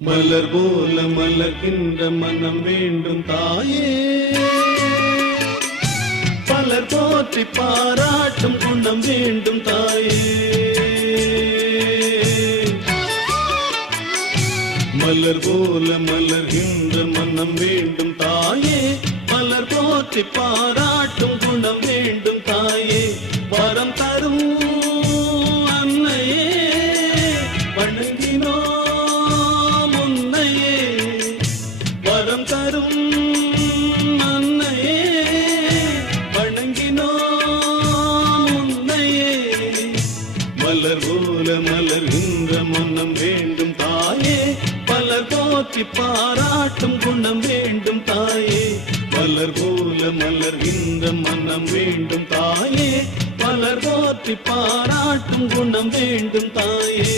மலர் போல மலர்கின்ற மனம் வேண்டும் தாயே, பலர் போற்றி பாராட்டும் குணம் வேண்டும் தாயே. மலர் போல மலர்கின்ற மனம் வேண்டும் தாயே, பலர் போற்றி பாராட்டும் குணம் வேண்டும் தாயே. வரம் தரும் அன்னையே வணங்கினோம் உன்னையே, வரம் தரும் அன்னையே வணங்கினோம் உன்னையே. மலர் போல மலர்கின்ற மனம் வேண்டும் தாயே, பலர் போற்றி பாராட்டும் குணம் வேண்டும் தாயே. மலர் போல மலர்கின்ற மனம் வேண்டும் தாயே, பலர் போற்றி பாராட்டும் குணம் வேண்டும் தாயே.